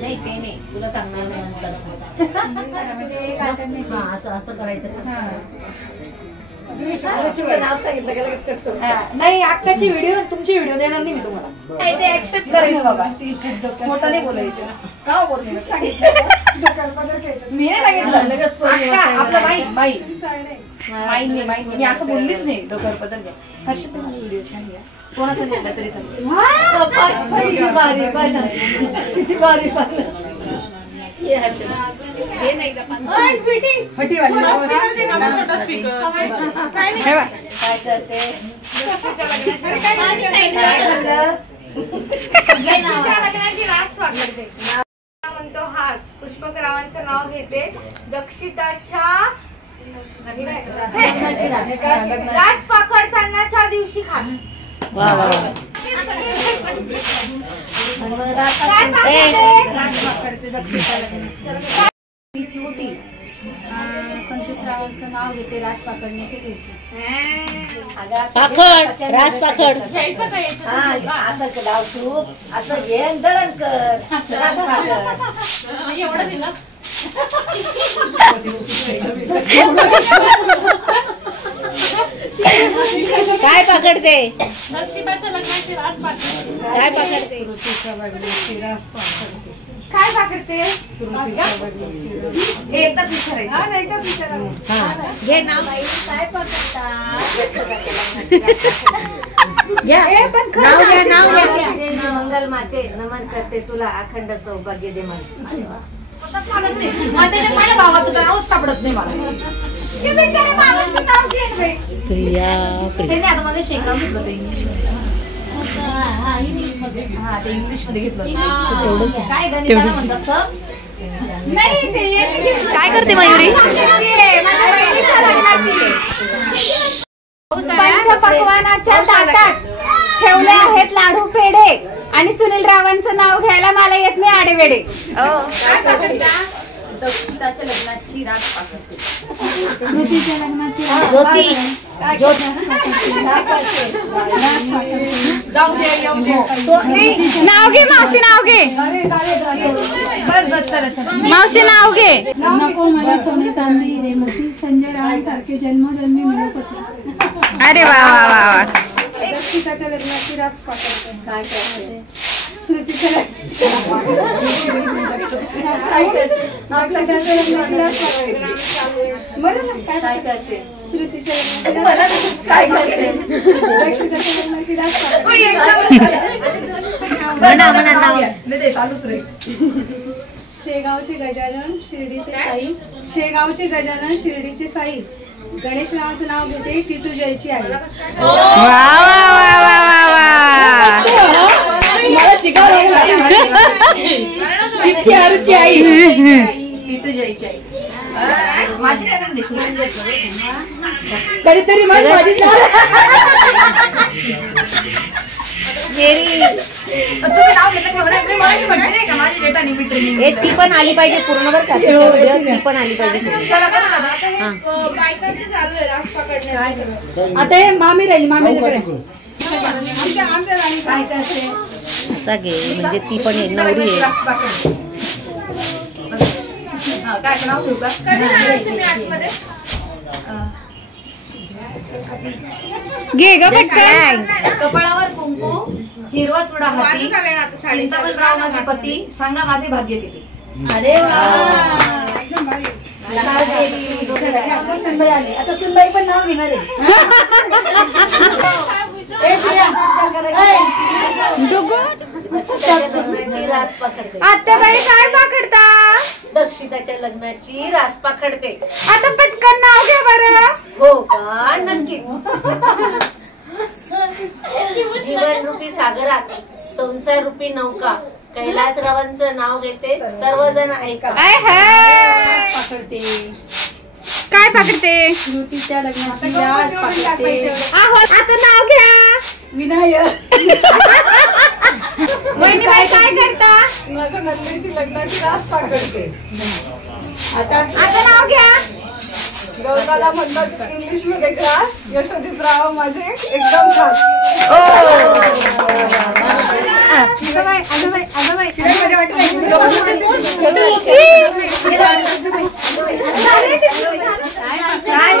नाही ते नाही तुला सांगणार नाही असं करायचं नाही अक्काची व्हिडिओ तुमची व्हिडिओ देणार नाही मी तुम्हाला ते ऍक्सेप्ट करायचं बाबा मोठं नाही बोलायचं का बोलते मी नाही सांगितलं आपलं बाई मी असं बोललीच नाही डोक्यावर पदर घ्या हर्षद तुम्हाला व्हिडिओ छान घ्या कोणाचा निघला तरी किती बारी ये हर्षद हे नाही काय करते म्हणतो हास पुष्पकरावांचं नाव घेते दक्षिताच्या रास पाकडतानाच्या दिवशी खास संतोषरावांचं नाव घेते रास पाकडण्याच्या दिवशी रास पाकड असं डाव तू असं घे दळण कर एवढं दिलं काय पकडते नक्षिबाच्या लग्नाची रास पाकडते काय पकडते काय पाकडते एकच विचारायचं घे नाव काय नाव घ्या मंगल माते नमन करते तुला अखंड सौभाग्य दे मला माझ्या भावाचं नावच सापडत नाही मला त्यांनी आता माझं शेंगा घेतलं ते इंग्लिश मध्ये घेतलं काय म्हणतात काय करते मयुरी पकवानाच्या ताटात ठेवले आहेत लाडू पेढे आणि सुनील रावांचं नाव घ्यायला मला येत नाही आडेवेडे दक्षिताच्या लग्नाची रास पाकडते नाव घे मावशी नाव घे मावशी नाव घे नको मला सोने चांदी रे मोठी संजय रावांसारखे जन्मोजन्मी मिळवत. अरे वा वा वा वा दक्षिताच्या लग्नाची रास पाकडते. काय करते श्रुतीच्या लग्नाची रास पाकडते. बरं ना काय करते श्रुतीच्या लग्नाची काय करते दक्षिताच्या लग्नाची रास पाकडते. चालूच रे शेगावचे गजानन शिर्डीचे साई शेगावचे गजानन शिर्डीचे साई गणेश रावांचं नाव घेते टिटू जयची आई. मला चिकार इतकी आरूची आई टिटू जयची आई माझी काय करते कधीतरी माझी तुम्ही नाव घेतलं खबर आहे मराठी म्हणते नाही का माझी डेटा निमिट ती पण आली पाहिजे पूर्ण बर का ती पण आली पाहिजे. आता हे मामी राहिली मामी काय करते असा घे म्हणजे ती पण नवरी आहे. काय नाव घेऊ का घे ग पटकन. कपाळावर कुंकू हिरवा चुडा हाती चिंतामणराव माझे पती सांगा माझे भाग्य किती. अरे आता सुनबाई पण नाव घेणार आहे. रास पकडते आत्याबाई काय पाकडता दक्षिताच्या लग्नाची रास पकडते. आता पटकन नाव घ्या बरं. हो का नक्कीच. जीवन रूपी सागरात संसार रूपी नौका कैलासरावांचं नाव घेते सर्वजण ऐका. काय पकडते श्रुतीच्या लग्नाची रास पाकडते. आता नाव घ्या विनायक वहिनीबाई काय करता? माझ्या नंदेची लग्नाची रास पाकडते. आता नाव घ्या. गौताला म्हणतात इंग्लिश मध्ये ग्रास, यशोदीप राव माझे एकदम खास. काय